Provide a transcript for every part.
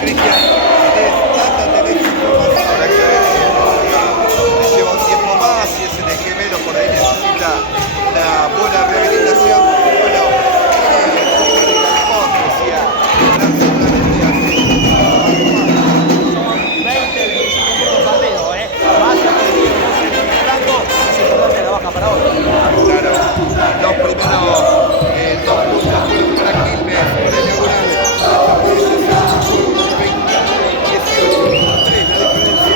Cristian, trata de tener información. Ahora que Le lleva un tiempo más y ese de gemelo por ahí necesita una buena rehabilitación. Bueno, decía, gran seguramente hace 20, 25 minutos partido, más que perdido, no se está entrando, es importante la baja para hoy. claro, los primeros 2 puntos fueron para Quilmes por el inaugural. Hasta por ese segundo juego de 21-18. 3 la diferencia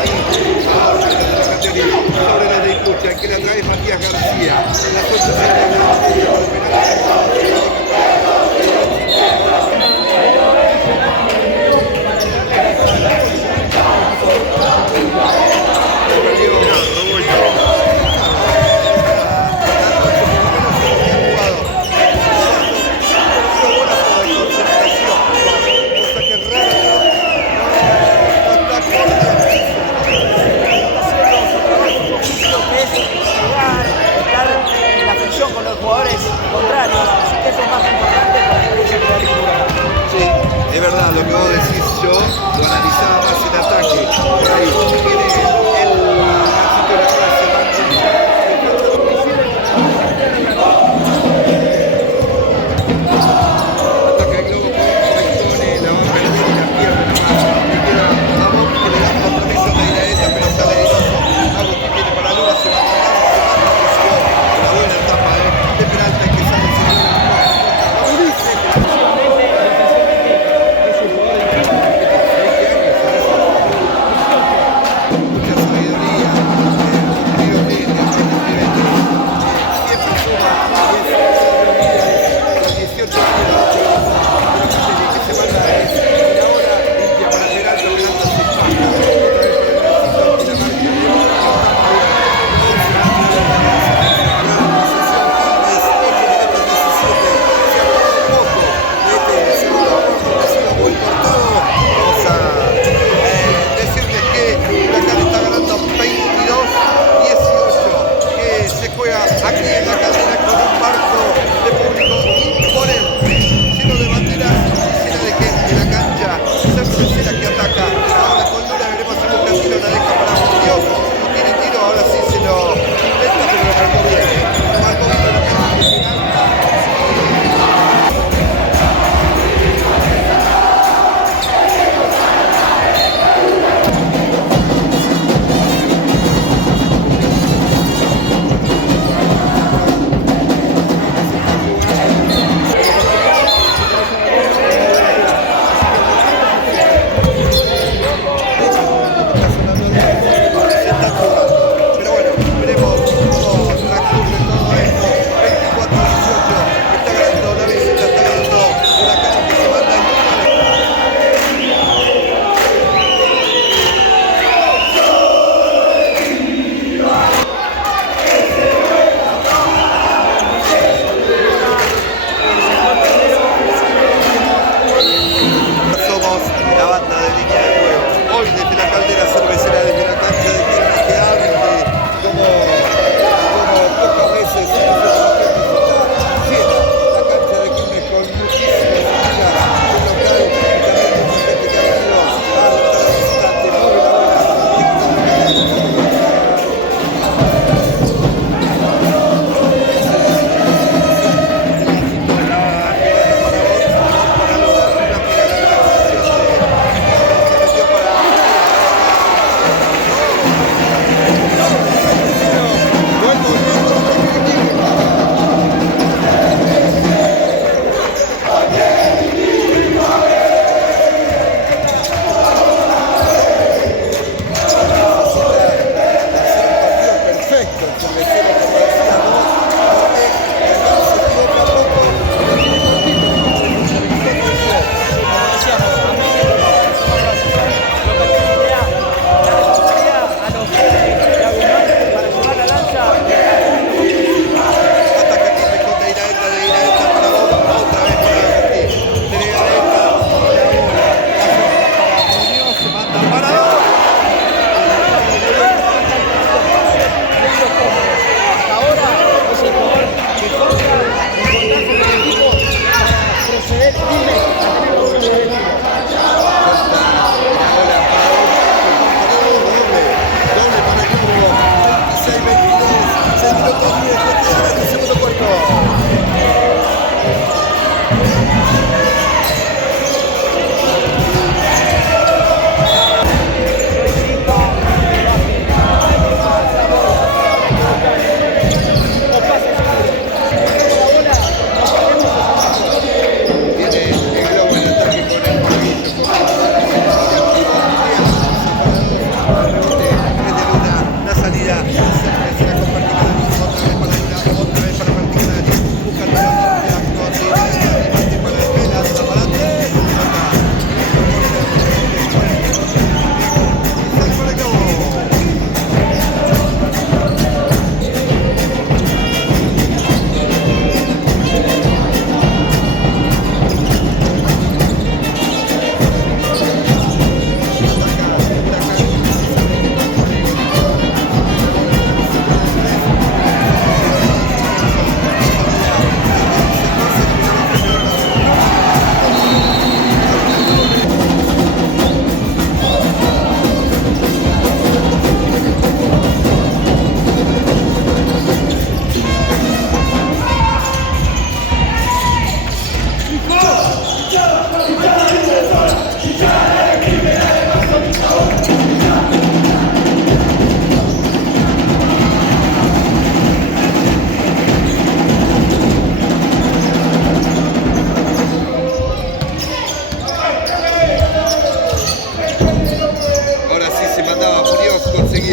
de sobre la de Ipucha, que la trae Matías García. La suelta se con los jugadores contrarios, así que eso es más importante para que se pueda figurar. Sí, es verdad, lo que vos decís, yo lo analizaba más en ataque. Por ahí tiene el Nachito la hora se va ataca el globo con Baitone, la va a perder y la pierde nomás. Le queda a Bob que le da un compromiso de Iraeta, pero sale de oso. Agustín viene para Luna, se va a mandar, una buena etapa de Peralta que sale el señor. Defensivamente es un jugador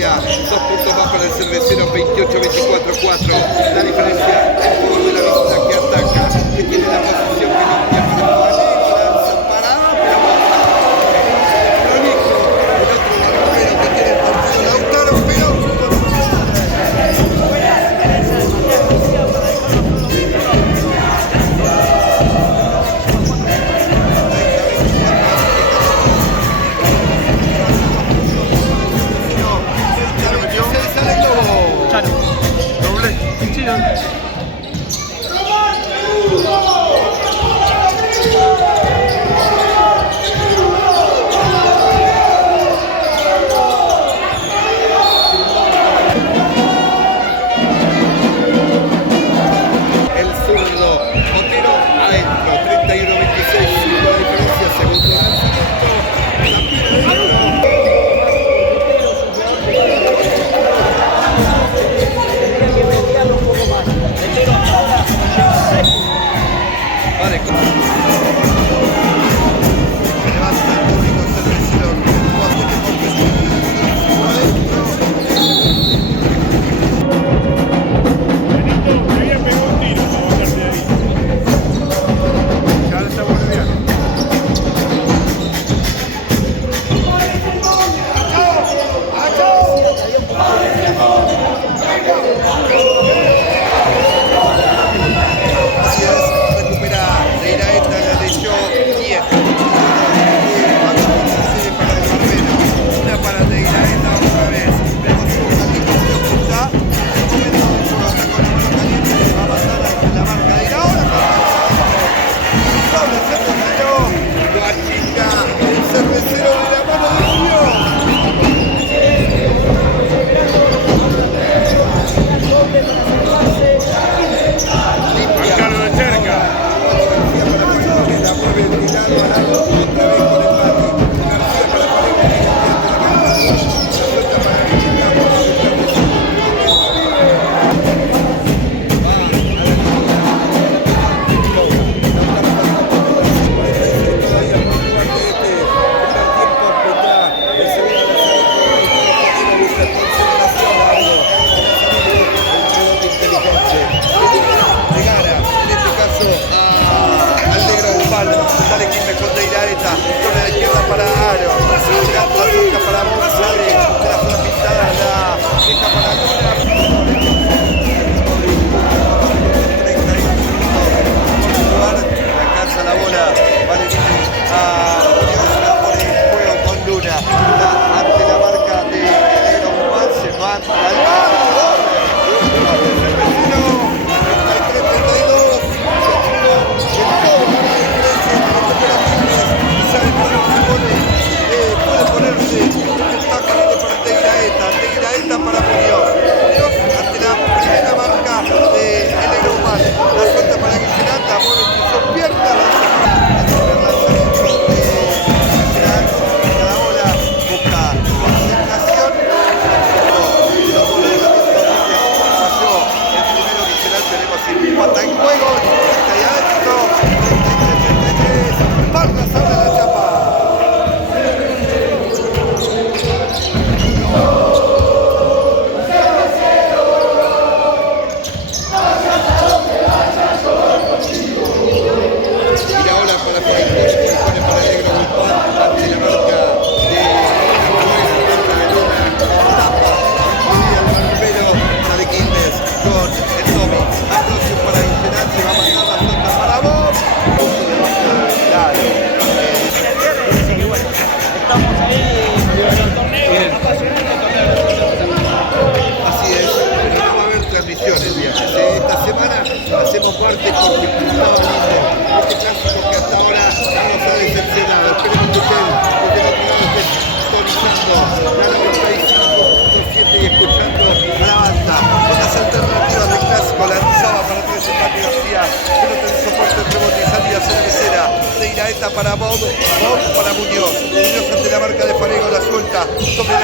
García. 2 puntos más para el cervecero, 28-24-4. La diferencia en favor de la visita que ataca, que tiene la posición que limpia para Juanito, lanza parado, pero prolijo. El otro Lautaro que tiene el partido Lautaro, pero Charo. Doble. Sí, doble. el zurdo Otero adentro, 31-26, 5 de diferencia, segundo lanzamiento. Vale, se levanta el público cervecero, Guajete porque se adentro. Me había pegado un tiro para bajarte de ahí. Ya está bueno bien. Así es, recupera Leiraeta, la leyó 10. Para el Barbero, una para Leiraeta otra vez. Vemos un gatito que está en el momento del juego, está con la mano caliente, se va a mandar a la marca de ir ahora. Doble cervecero, Guachica, el cervecero de la mano de Dios. Marcano de cerca. La mueve el Milano al lado, otra vez con el bate. García para Pareja, la suelta para Guichita, por el sale Quilmes con Leiraeta, con la izquierda para Aro, la suelta para Bob, sale de la zona pintada, la deja para Luna, 31 alcanza la bola, vale a Dios, la pone en juego con Luna, ante la marca de Negro Guzmán, se manda al puede ponerse el taco libre para Leiraeta para Muñoz. Muñoz ante la primera marca de Negro Guzmán, la suelta para Guillerata, mueve su pierna, lanzamiento de Guillerata, la bola, busca concentración, los falló el primero Guillerata, tenemos empata en juego, está ahí adentro, 33-33, Vargas abre la chapa. Mira ahora para Franco, se pone para Negro Guzmán, ante la marca de tapa, el barbero para de Quilmes con el Tommy, Ambrosio para Guillerán, se va a mandar la flota para vos, punto de baja Lalo. Así que bueno, estamos ahí en el torneo, apasionante torneo. Así es, pero no va a haber transmisiones, viernes. Esta semana hacemos parte porque estaba lindo este clásico que hasta ahora nos ha decepcionado. Esperemos que usted desde el otro lado esté sintonizando la 95.7 y escuchando la banda con las alternativas del clásico. Lanzaba para atrás el Mati García, pelota en soporte, el rebote y salida cervecera. Leiraeta para Bob, Bob para Muñoz. Muñoz ante la marca de Farego, la suelta sobre